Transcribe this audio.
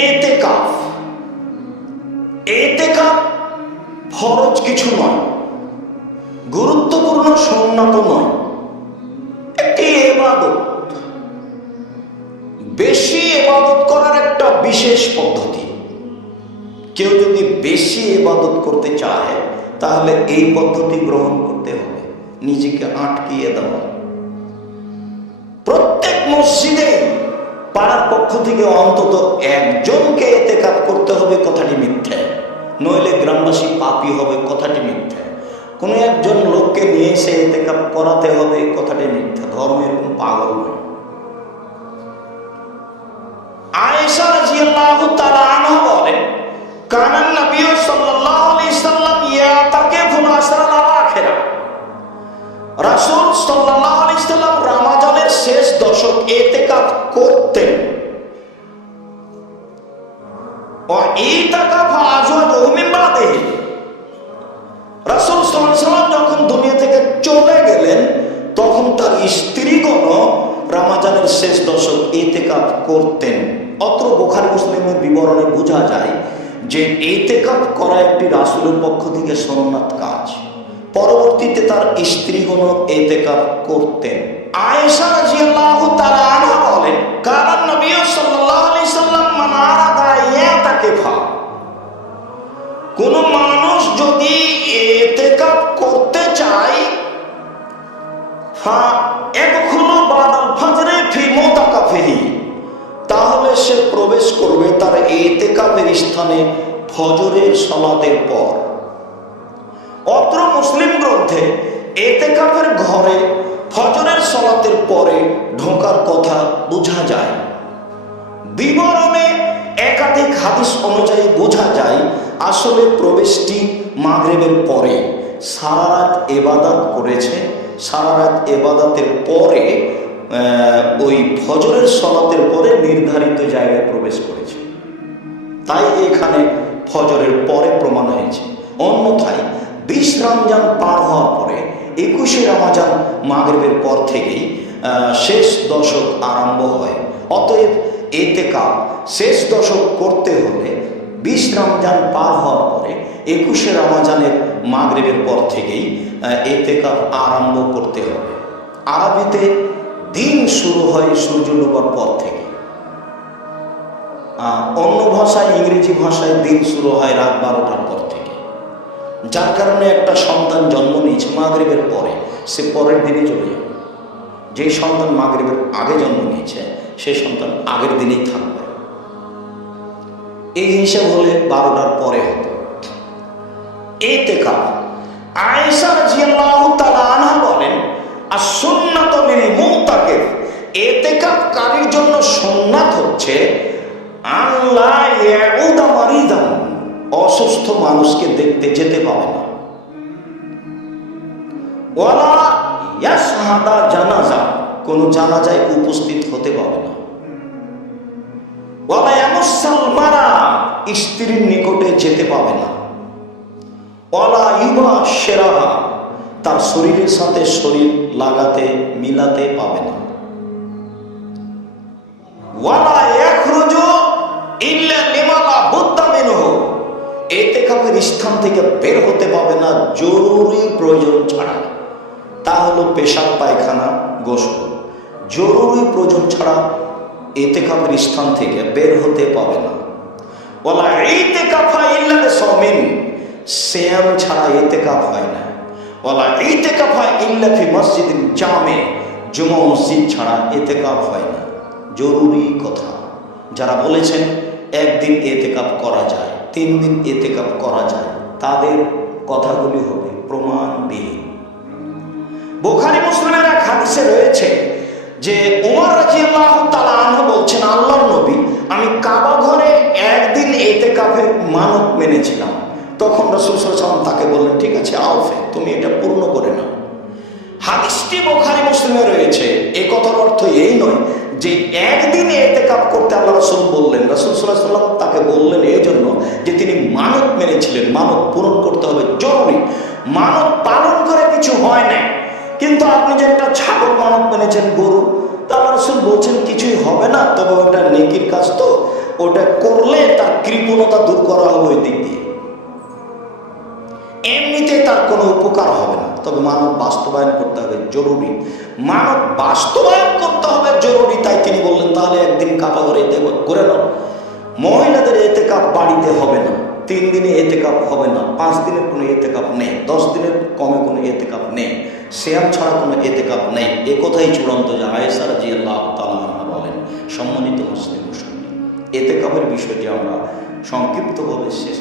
এতেকাফ, এতেকাফ ফরজ কিছু নয়, গুরুত্বপূর্ণ সুন্নাত নয়, একটি ইবাদত, বেশি ইবাদত করার একটা বিশেষ পদ্ধতি। কেউ যদি বেশি ইবাদত করতে চায় তাহলে এই পদ্ধতি গ্রহণ করতে হবে, নিজেকে আটকিয়ে দেওয়া। প্রত্যেক মসজিদে পাড়ার পক্ষ থেকে অন্তত একজনকে এতেকাফ করতে হবে, কথাটি মিথ্যা। নইলে গ্রামবাসী পাপী হবে, কথাটি মিথ্যা। কোনো একজন লোককে নিয়ে এসে এতেকাফ করাতে হবে, কথাটি মিথ্যা। ধর্ম এরকম পাগল নয়। আয়েশা রাদিয়াল্লাহু তাআলা আনহা বলেন, কানান নবী সাল্লাল্লাহু আলাইহি সাল্লাম ইয়াতাকিফুল আশরাল আখিরা। রাসূল সাল্লাল্লাহু আলাইহি সাল্লাম রমজানের শেষ দশক ইতিকাফ করতেন। ওয়া ইতিকাফ আজওয়াজুহু মিন বাদিহি। রাসূল সাল্লাল্লাহু আলাইহি সাল্লাম যখন দুনিয়া থেকে চলে গেলেন তখন তার স্ত্রীগণ রমজানের শেষ দশক ইতিকাফ করতেন। অত্র বুখারী মুসলিমের বিবরণে বোঝা যায় যে ইতিকাফ করা একটি রাসূলের পক্ষ থেকে সুন্নাত কাজ। পরবর্তীতে তার স্ত্রীগণ ইতিকাফ করতেন। আয়েশা রাদিয়াল্লাহু তাআলা আনহা বলেন, কানান নবী সাল্লাল্লাহু আলাইহি সাল্লাম মান আরাদা ইয়াতাকিফা। কোন মানুষ যদি ইতিকাফ করতে চায়, ফায়াদখুলু বাদাল ফজরে ফি মুতাকাফিহি, তাহলে সে প্রবেশ করবে তার ইতিকাফের স্থানে ফজরের সালাতের পর। অত্র মুসলিম গ্রন্থে ইতিকাফের ঘরে ফজরের সালাতের পরে ঢোকার কথা বোঝা যায়। বিবরণে একাধিক হাদিস অনুযায়ী বোঝা যায় আসলে প্রবেশটি মাগরিবের পরে। সারা রাত ইবাদত করেছে, সারা রাত ইবাদতের পরে ওই ফজরের সালাতের পরে নির্ধারিত জায়গায় প্রবেশ করেছে, তাই এখানে ফজরের পরে প্রমাণ হয়েছে। অন্যথায় 20 রমজান পার হওয়ার পরে 21 রমজান মাগরিবের পর থেকেই শেষ দশক আরম্ভ হয়। অতএব ইতিকাফ শেষ দশক করতে হলে 20 রমজান পার হওয়ার পরে 21 রমজানের মাগরিবের পর থেকেই ইতিকাফ আরম্ভ করতে হবে। আরবিতে দিন শুরু হয় সূর্য ডোবার পর থেকে। অন্য ভাষায়, ইংরেজি ভাষায় দিন শুরু হয় রাত 12টার পর থেকে। যার কারণে একটা সন্তান জন্ম নিয়েছে মাগরিবের পরে, সে পরের দিনে চলে যাবে। যে সন্তান মাগরিবের আগে জন্ম নিয়েছে সেই সন্তান আগের দিনেই থাকবে। এই হিসাব হলে 12টার পরে হতো। ইতিকাফ, আয়েশা রাদিয়াল্লাহু তাআলা আনহা বলেন, আস-সুন্নাতু লিল মুতাকিফ, ইতিকাফকারীর জন্য সুন্নাত হচ্ছে আল্লাহ ইয়াউদা মারিদান, অসুস্থ মানুষকে দেখতে যেতে পাবে না। ওয়ালা ইয়াশহাদা জানাজা, কোন জানাজায় উপস্থিত হতে পাবে না। ওয়ালা ইয়ামুসাল মারা, স্ত্রীর নিকটে যেতে পাবে না। ওয়ালা ইউবাশশিরাহা, তার শরীরের সাথে শরীর লাগাতে মিলাতে পাবে না। ওয়ালা ইয়াখরুজু ইল্লা লিমা লা বুদ্দা মিনহু, ইতিকাফের স্থান থেকে বের হতে পাবে না জরুরি প্রয়োজন ছাড়া। তা হলো পেশাব পায়খানা গোসল। জরুরি প্রয়োজন ছাড়া ইতিকাফের স্থান থেকে বের হতে পাবে না। ওয়ালা ইতিকাফা ইল্লা লিসাওমিন, সিয়াম ছাড়া ইতিকাফ হয় না। ওয়ালা ইতিকাফা ইল্লা ফি মসজিদিন জামে, জুমা মসজিদ ছাড়া ইতিকাফ হয় না। জরুরি কথা। যারা বলেছেন একদিন ইতিকাফ করা যায়, 3 দিন ইতিকাফ করা যায়, তাদের কথাগুলি হবে প্রমাণবিহীন। বুখারী মুসলিমের এক হাদিসে রয়েছে যে ওমর রাদিয়াল্লাহু তাআলা আনহু বলছেন, আল্লাহর নবী, আমি কাবা ঘরে একদিন ইতিকাফের মানত মেনেছিলাম। তখন রাসূল সাল্লাল্লাহু আলাইহি ওয়াসাল্লাম তাকে বললেন, ঠিক আছে আওফে, তুমি এটা পূর্ণ করে নাও। হাদিসটি বুখারী মুসলিমে রয়েছে। এই কথার অর্থ এই নয় যে একদিন ইতিকাফ করতে আল্লাহ রাসূল বললেন। রাসূল সাল্লাল্লাহু আলাইহি ওয়াসাল্লাম তাকে বললেন এই জন্য যে তিনি মানত মেনেছিলেন, মানত পূরণ করতে হবে, জরুরি। মানত পালন করে কিছু হয় না, কিন্তু আপনি যে একটা ছাগল মানত মেনেছেন, গরু, তা আল্লাহ রাসূল বলছেন কিছুই হবে না, তবে ওটা নেকির কাজ, তো ওটা করলে তার কৃপণতা দূর করা হবে ওই দিক দিয়ে, এমনিতে তার কোনো উপকার হবে না। তবে মানব বাস্তবায়ন করতে হবে, জরুরি। মানব বাস্তবায়ন করতে হবে জরুরি, তাই তিনি বললেন তাহলে একদিন কাবা ঘরে করে নাও। মহিলাদের এতেকাফ বাড়িতে হবে না, 3 দিনে এতেকাফ হবে না, 5 দিনের কোনো এতেকাফ নেই, 10 দিনের কমে কোনো এতেকাফ নেই, সিয়াম ছাড়া কোনো এতেকাফ নেই। এ কথাই চূড়ান্ত যে আয়েশা রাদিয়াল্লাহু তাআলা আনহা বলেন। সম্মানিত মুসলিম মুসলমান, এতেকাফের বিষয়টি আমরা সংক্ষিপ্তভাবে শেষ